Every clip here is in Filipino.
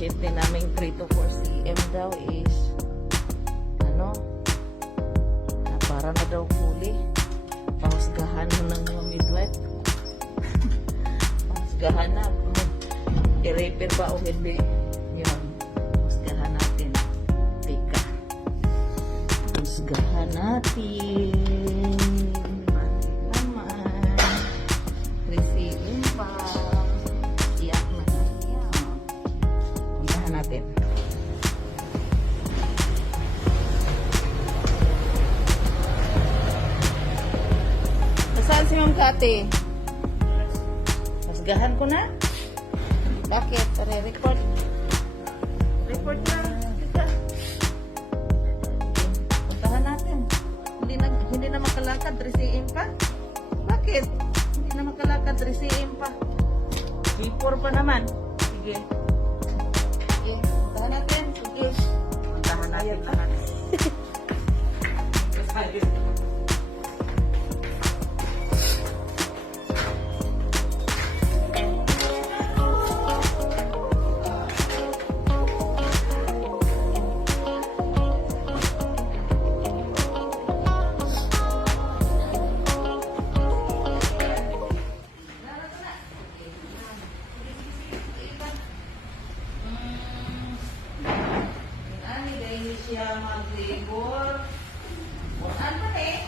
pasyente naming 3 to 4 cm daw is para na daw huli. Pahusgahan mo ng mga midwife. Pahusgahan na. I-repair ba o hindi? Yun. Husgahan natin. Tika. Husgahan natin. Bakit naman? Receiving pa. Iyak na. Husgahan natin. Saan si Ma'am Kati? Husgahan ko na? Bakit? Re-record? Report na. Puntahan natin. Hindi na makalakad. 3 cm pa? Bakit? Hindi na makalakad. 3 cm pa. 3-4 pa naman. Sige. Sige. Puntahan natin. Sige. Puntahan natin lahat. Siya mag-labor. Buwan pa eh.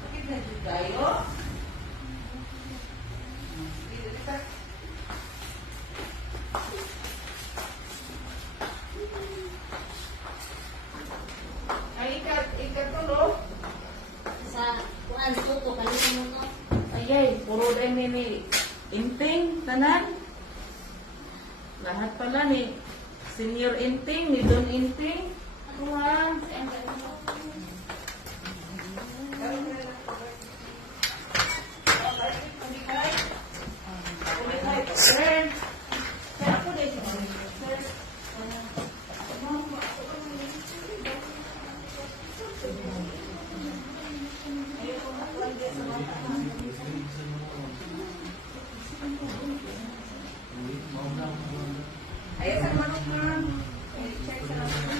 Bakit na dito tayo? Ay, ikat tulo. Sa kuan tuto kanina mo to. Ayay, puro dahil may inting, tanan. Lahat pala ni Senior Inting, ni Don Inting. Kuhan. Ayan sa manok man. Check sa manok.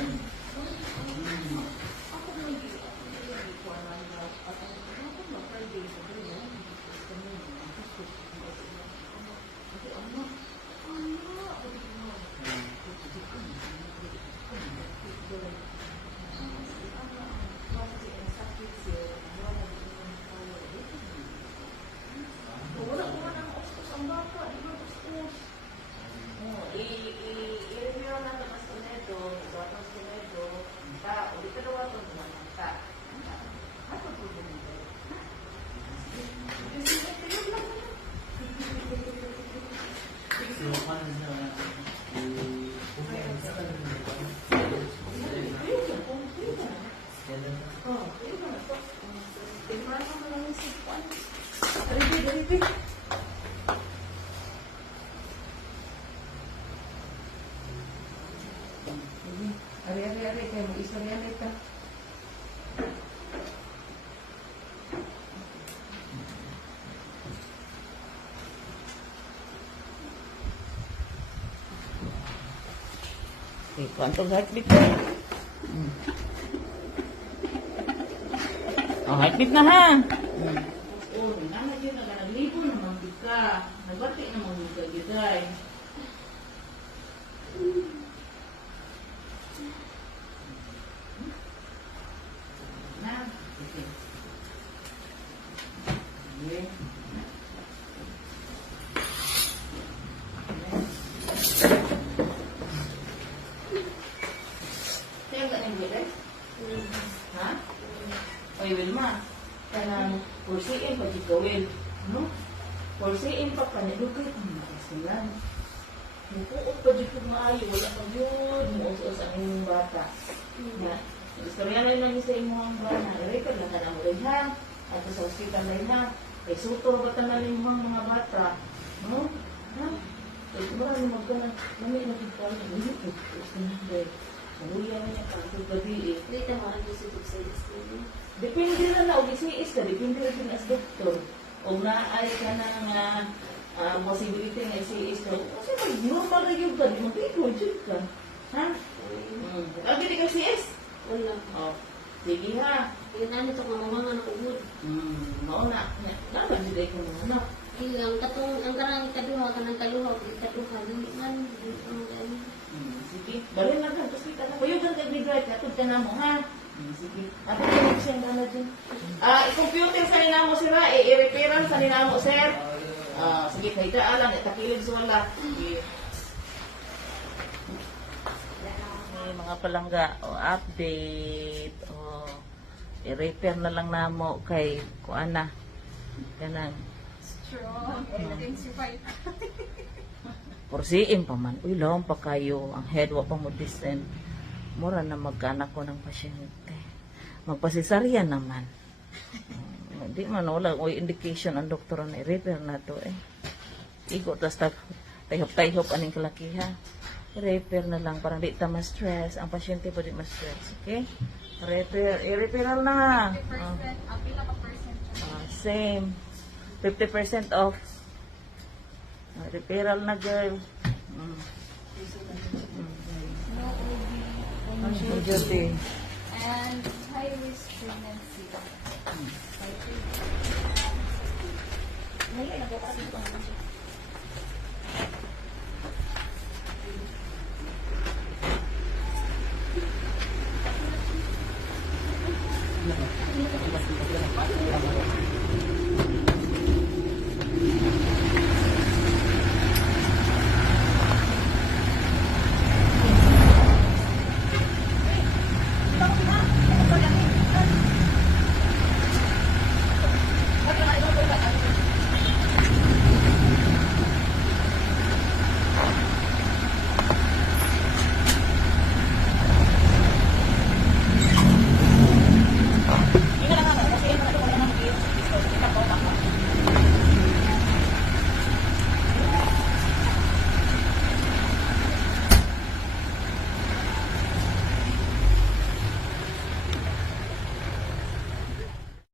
Ari, kayo mag-istorya nito. Okay, kuantong heartbeat ko. Oh, heartbeat na ha. Oo, nangyay yun. Naglibo naman ka. Nagbati naman ka, giday. Ha? Oy, Wilma. Kanang kursiin pa gawin. No? Kursiin pa panilugit. Kasilan. Mukuot pa dito maayo. Wala pa yun. Muos-os ang inyong bata. Istorya rin lang sa inyong bata. Record lang ka na mo rin ha. At sa hospital rin ha. Ay sutor ba na rin mga bata. No? Ha? Ay kumara magkana. Nami na kita. Hindi ko. Maluya mo niya pagod gabi eh. Dito mo ang gusto sa school. Depende na na, o gisiis ka, depende na din as doktor. O naay ka na nga possibility nga si stroke. Kasi pag normal na yung ka, di mag-ikaw, dyan ka. Ha? Lagi di ka CS? Wala. Oh, sige ha. Yung nani to nga mamangan ako good. Mauna. Dapat hindi ko mga anak. Ang katong, ang karang kaduha, kanang kaduha, kaduha, lumiman, Sige. Balin lang ka, tapos kita na. Payugan ka midwife, natod ka na mo ha. Sige. At ito siyang gana dyan. I-computer sa nina mo sila, i-repairan sa nina mo, sir. Sige, kahit alam, itakilid sa wala. Sige. May mga palangga, update, i-repair na lang namo kay kuana. Kanang Strong. Everything survive. porsiin pa man. Uy, lawang pa kayo. Ang head, wa pa mo discern. Mura na magkanak ko ng pasyente. Magpasisaryan naman. Hindi man, wala. Uy, indication ang doktor na i-repair na to eh. Igo, tas tayhop-tayhop aning kalakiha. I-repair na lang. Parang di ta ma-stress. Ang pasyente po di ma-stress. Okay? I-repairal na. 50%. Pila ka percent siya. Same. 50% off. Referral na girl. No OB. Duty. And high risk pregnancy. Ngayon, nagkakaroon ko.